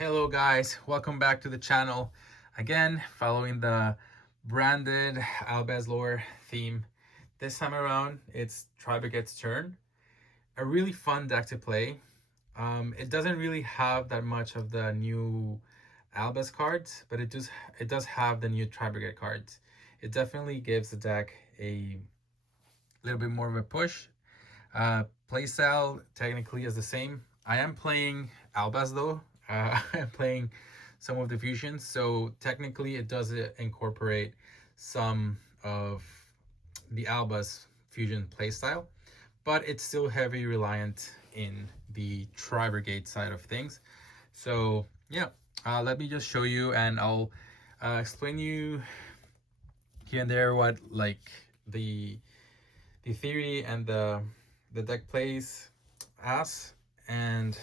Hello guys, welcome back to the channel. Again, following the branded Albaz lore theme. This time around, it's Tri-Brigade's turn. A really fun deck to play. It doesn't really have that much of the new Albaz cards, but it does have the new Tri-Brigade cards. It definitely gives the deck a little bit more of a push. Playstyle technically is the same. I am playing Albaz though. I'm playing some of the fusions, so technically it does incorporate some of the Albaz fusion playstyle, but it's still heavy reliant in the Tri-Brigade side of things. So yeah, let me just show you, and I'll explain you here and there what like the theory and the deck plays as, and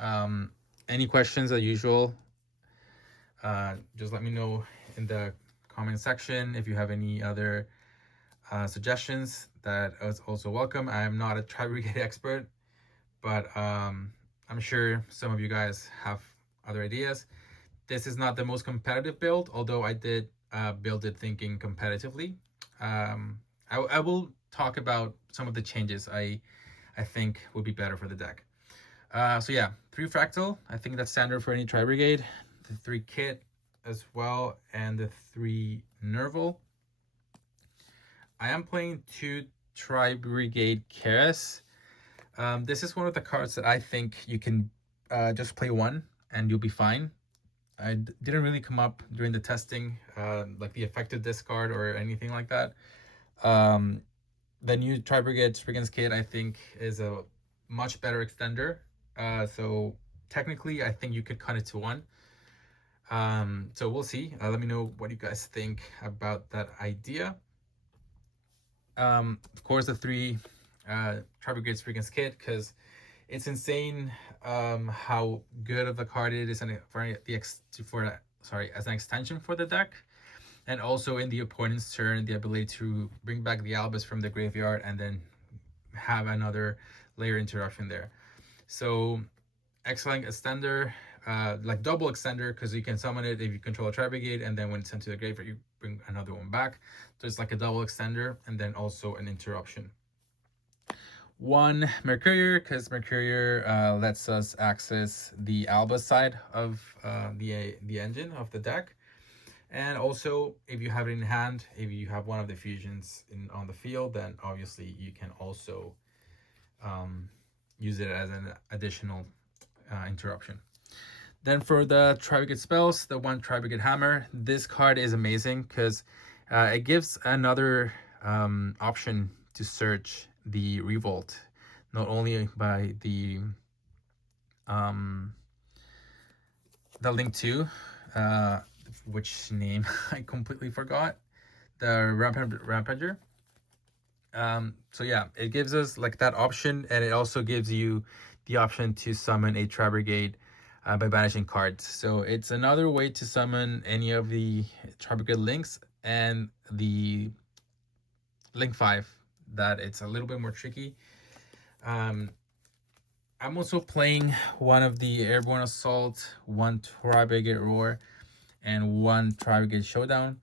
um, any questions as usual, just let me know in the comment section. If you have any other suggestions, that is also welcome. I am not a Tri-Brigade expert, but I'm sure some of you guys have other ideas. This is not the most competitive build, although I did build it thinking competitively. I will talk about some of the changes I think would be better for the deck. So yeah, 3 Fractal. I think that's standard for any Tri-Brigade. The 3 Kitt as well, and the 3 Nerval. I am playing 2 Tri-Brigade Keras. This is one of the cards that I think you can just play one and you'll be fine. I didn't really come up during the testing, like the effective discard or anything like that. Um, the new Tri-Brigade Spriggan's Kit, I think, is a much better extender. So technically, I think you could cut it to 1. So we'll see. Let me know what you guys think about that idea. Of course, the 3 Tri-Brigade Spriggan's Kit, because it's insane how good of a card it is, and as an extension for the deck. And also in the opponent's turn, the ability to bring back the Albaz from the graveyard and then have another layer interruption there. So excellent extender, like double extender, because you can summon it if you control a Tri-Brigade, and then when it's sent to the graveyard, you bring another one back. So it's like a double extender, and then also an interruption. 1 Mercurier, because Mercurier lets us access the Albaz side of the engine of the deck. And also, if you have it in hand, if you have one of the fusions on the field, then obviously you can also use it as an additional interruption. Then for the Tri-Brigade spells, the 1 Tri-Brigade Hammer, this card is amazing because it gives another option to search the Revolt, not only by the link to which name I completely forgot, the Rampager. So yeah, it gives us like that option, and it also gives you the option to summon a Tri-Brigade by banishing cards. So it's another way to summon any of the Tri-Brigade links, and the link 5 that it's a little bit more tricky. I'm also playing one of the Airborne Assault, 1 Tri-Brigade Roar, and 1 Tri-Brigade Showdown.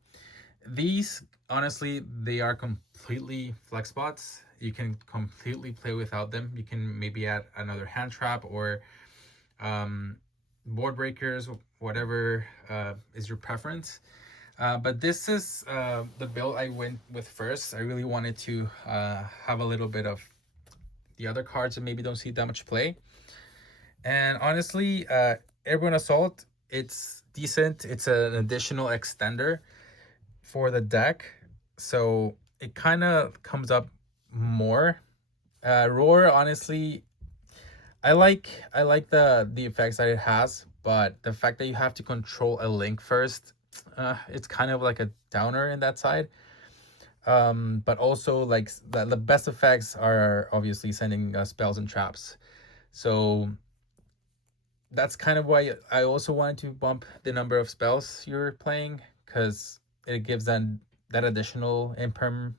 These, honestly, they are completely flex spots. You can completely play without them. You can maybe add another hand trap or board breakers, whatever is your preference. But this is the build I went with first. I really wanted to have a little bit of the other cards that maybe don't see that much play. And honestly, Airborne Assault, it's decent. It's an additional extender for the deck, so it kind of comes up more. Roar, honestly, I like the effects that it has, but the fact that you have to control a link first, it's kind of like a downer in that side. But also, like, the best effects are obviously sending spells and traps. So that's kind of why I also wanted to bump the number of spells you're playing, because it gives that additional imperm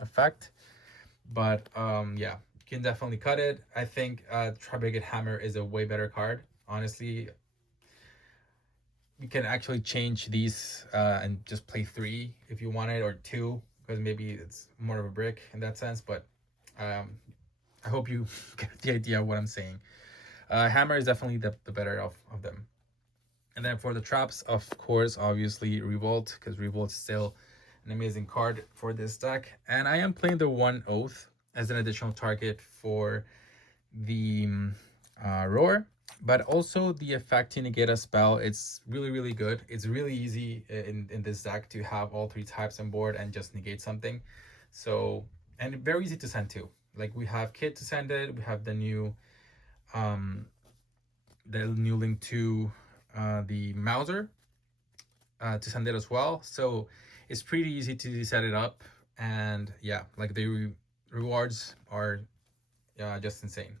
effect. But yeah, you can definitely cut it. I think Tri-Brigade Hammer is a way better card. Honestly, you can actually change these and just play 3 if you want it, or 2, because maybe it's more of a brick in that sense. But um, I hope you get the idea of what I'm saying. Hammer is definitely the better of them. And then for the traps, of course, obviously Revolt, because Revolt is still an amazing card for this deck. And I am playing the One Oath as an additional target for the Roar, but also the effect to negate a spell. It's really good. It's really easy in this deck to have all 3 types on board and just negate something. So, and very easy to send too. Like we have Kitt to send it. We have the new link to the Mauser to send it as well. So it's pretty easy to set it up, and yeah, like the rewards are just insane.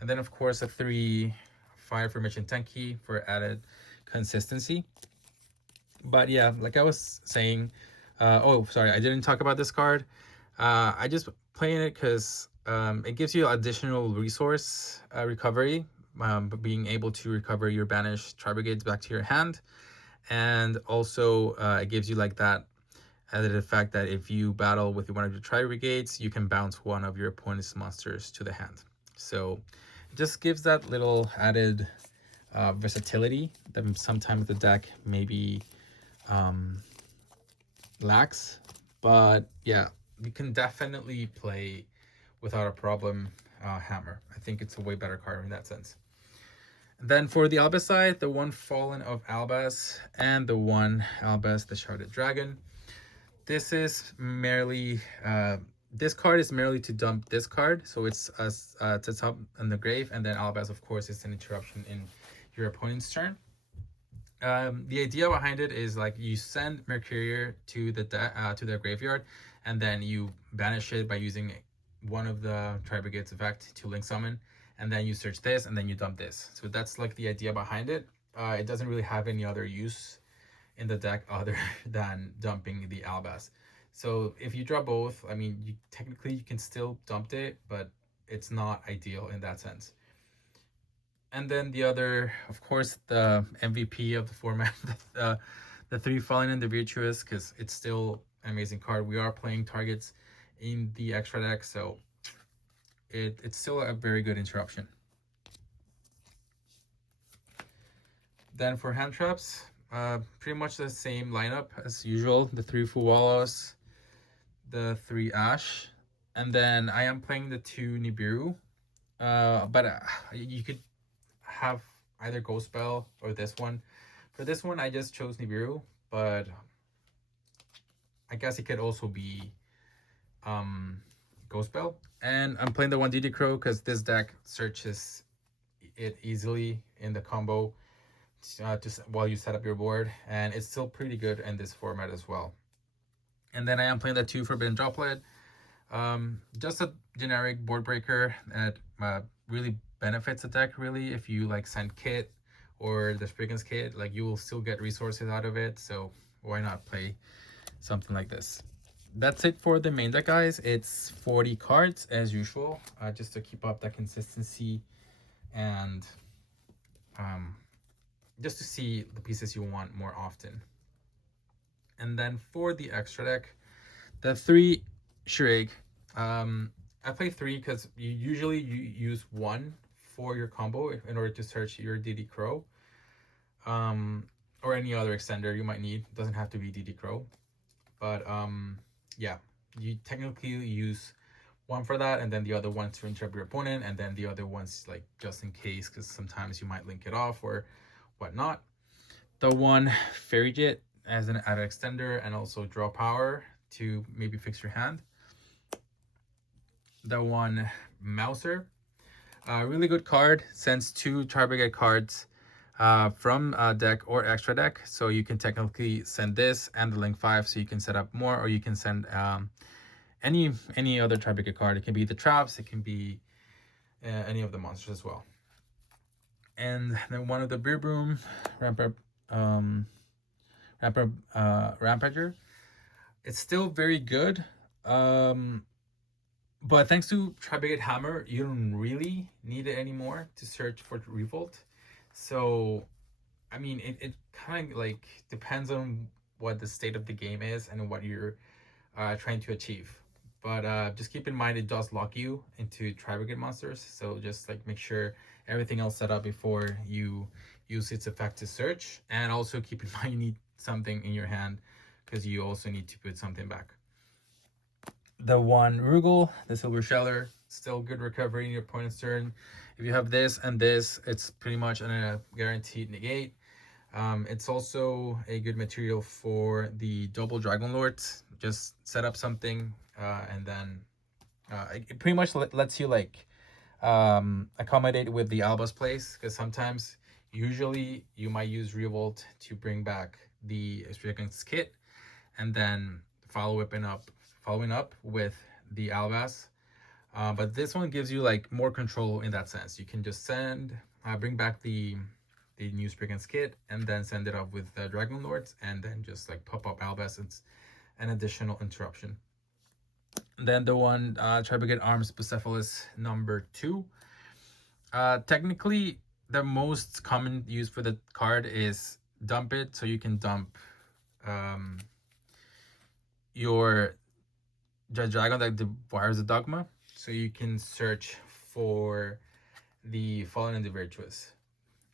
And then of course a 3 Fire Formation Tenki for added consistency. But yeah, like I was saying, oh sorry, I didn't talk about this card. I just playing it because it gives you additional resource recovery, being able to recover your banished Tri-Brigades back to your hand. And also it gives you like that added effect that if you battle with one of your Tri-Brigades, you can bounce one of your opponent's monsters to the hand. So it just gives that little added versatility that sometimes the deck maybe lacks. But yeah, you can definitely play without a problem Hammer. I think it's a way better card in that sense. And then for the Albaz side, the one Fallen of Albaz and the one Albaz the Shrouded Dragon. This is merely this card is merely to dump this card, so it's to top in the grave, and then Albaz, of course, is an interruption in your opponent's turn. The idea behind it is like you send Mercurier to the graveyard, and then you banish it by using one of the Tri-Brigade's effect to link summon, and then you search this, and then you dump this. So that's like the idea behind it. It doesn't really have any other use in the deck other than dumping the Albaz. So if you draw both, I mean, technically you can still dump it, but it's not ideal in that sense. And then the other, of course, the MVP of the format, the 3 Fallen and the Virtuous, because it's still an amazing card. We are playing targets in the extra deck, so it's still a very good interruption. Then for hand traps, pretty much the same lineup as usual. The 3 Fuwalos, the 3 Ash, and then I am playing the 2 Nibiru. But you could have either Ghost Spell or this one. For this one, I just chose Nibiru, but I guess it could also be Ghost Spell. And I'm playing the 1 DD Crow because this deck searches it easily in the combo just while you set up your board, and it's still pretty good in this format as well. And then I am playing the 2 Forbidden Droplet. Just a generic board breaker that really benefits the deck, really. If you like send Kitt or the Spriggan's Kitt, like you will still get resources out of it, so why not play something like this? That's it for the main deck, guys. It's 40 cards as usual, just to keep up that consistency and just to see the pieces you want more often. And then for the extra deck, the 3 Shrig. I play 3 because you usually use 1 for your combo in order to search your DD Crow, or any other extender you might need. It doesn't have to be DD Crow, but yeah, you technically use 1 for that, and then the other 1 to interrupt your opponent, and then the other one's like just in case, because sometimes you might link it off or whatnot. The 1 Fairy Jet as an added extender, and also draw power to maybe fix your hand. The 1 Mauser, really good card, sends 2 Tri-Brigade cards from deck or extra deck, so you can technically send this and the link 5, so you can set up more, or you can send any other Tri-Brigade card. It can be the traps, it can be any of the monsters as well. And then 1 of the Beer Broom Rampager. It's still very good, but thanks to Tri-Brigade Hammer, you don't really need it anymore to search for Revolt. So I mean, it kind of like depends on what the state of the game is and what you're trying to achieve. But just keep in mind it does lock you into Tri-Brigade monsters, so just like make sure everything else set up before you use its effect to search, and also keep in mind you need something in your hand because you also need to put something back. The one Rugal, the Silver Sheller, still good recovery in your opponent's turn. If you have this and this, it's pretty much a guaranteed negate. It's also a good material for the double Dragon Lords. Just set up something and then it pretty much lets you like accommodate with the Albaz place, because sometimes usually you might use Revolt to bring back the Strickland's Kitt and then following up with the Albaz. But this one gives you like more control in that sense. You can just bring back the new Spriggan's Kitt and then send it up with the Dragon Lords and then just like pop up Albaz. It's an additional interruption. And then the one Tri-Brigade Arms Bucephalus number 2. Technically, the most common use for the card is dump it, so you can dump your dragon that devours the dogma, so you can search for the fallen and the virtuous.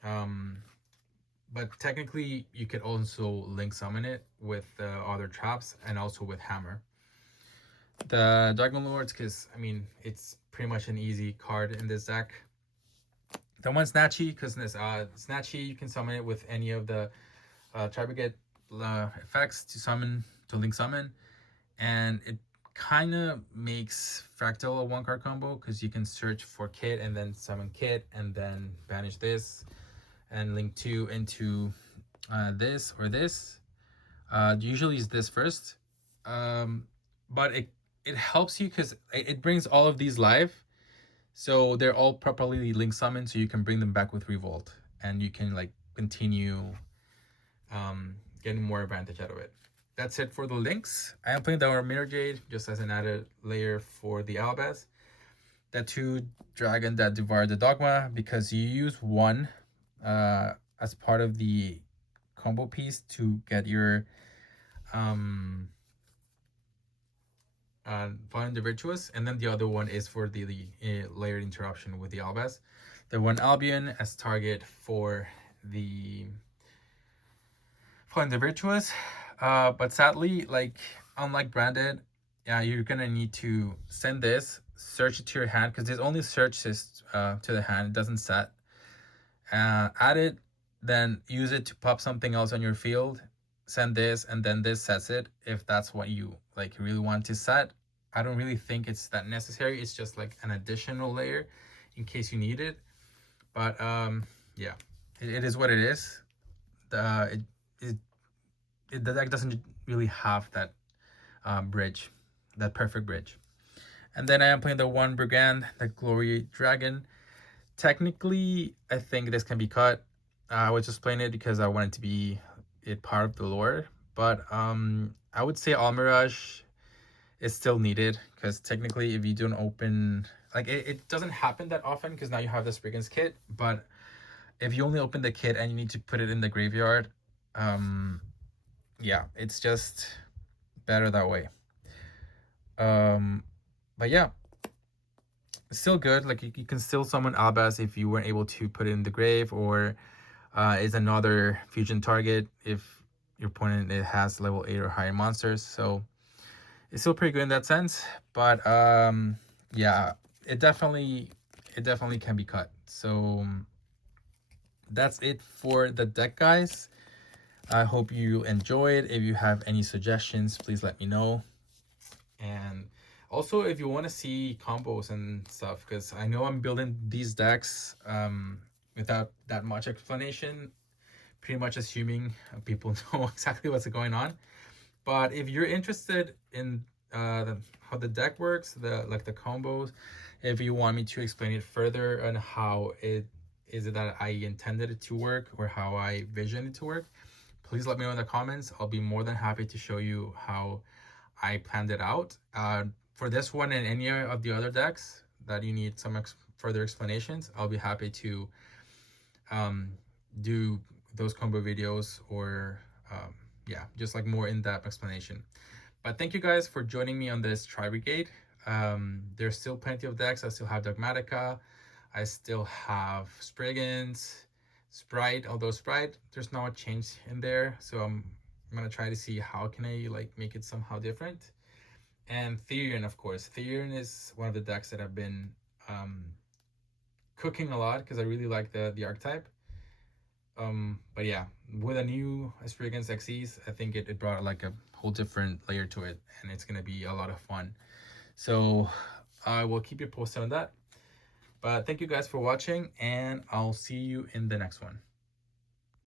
But technically you could also link summon it with other traps and also with hammer. The Dragon Lords, because I mean it's pretty much an easy card in this deck. The one Snatchy, because Snatchy you can summon it with any of the Tri-Brigade effects to link summon, and it kind of makes Fractal a one card combo because you can search for Kitt and then summon Kitt and then banish this and link 2 into this or this. Usually is this first, but it helps you because it brings all of these live, so they're all properly link summoned, so you can bring them back with Revolt and you can like continue getting more advantage out of it. That's it for the links. I am playing the Mirror Jade just as an added layer for the Albaz. The 2 dragon that devour the dogma, because you use one as part of the combo piece to get your Fallen the Virtuous, and then the other one is for the layered interruption with the Albaz. The one Albion as target for the Fallen the Virtuous. But sadly, like unlike Branded, you're gonna need to send this, search it to your hand, because this only searches to the hand, it doesn't set. Add it, then use it to pop something else on your field, send this, and then this sets it if that's what you like really want to set. I don't really think it's that necessary. It's just like an additional layer in case you need it. But yeah, it is what it is. The deck doesn't really have that bridge, that perfect bridge. And then I am playing the one Brigand, the Glory Dragon. Technically, I think this can be cut. I was just playing it because I wanted to be it part of the lore. But I would say Almirage is still needed, because technically if you don't open, like it doesn't happen that often because now you have the Spriggan's Kitt, but if you only open the kit and you need to put it in the graveyard, yeah, it's just better that way. But yeah, it's still good. Like you can still summon Albaz if you weren't able to put it in the grave, or is another fusion target if your opponent has level 8 or higher monsters. So it's still pretty good in that sense. But yeah, it definitely can be cut. So that's it for the deck, guys. I hope you enjoyed. If you have any suggestions, please let me know. And also, if you want to see combos and stuff, because I know I'm building these decks without that much explanation, pretty much assuming people know exactly what's going on. But if you're interested in how the deck works, the combos, if you want me to explain it further on how it that I intended it to work or how I vision it to work, please let me know in the comments. I'll be more than happy to show you how I planned it out. For this one and any of the other decks that you need some further explanations, I'll be happy to do those combo videos, or yeah, just like more in-depth explanation. But thank you guys for joining me on this Tri-Brigade. There's still plenty of decks. I still have Dogmatica. I still have Spriggans, Sprite, although Sprite, there's not a change in there. So I'm gonna try to see how can I like make it somehow different. And Therian, of course. Therian is one of the decks that I've been cooking a lot because I really like the archetype. But yeah, with a new Spriggans XEs, I think it brought like a whole different layer to it, and it's gonna be a lot of fun. So I will keep you posted on that. But thank you guys for watching, and I'll see you in the next one.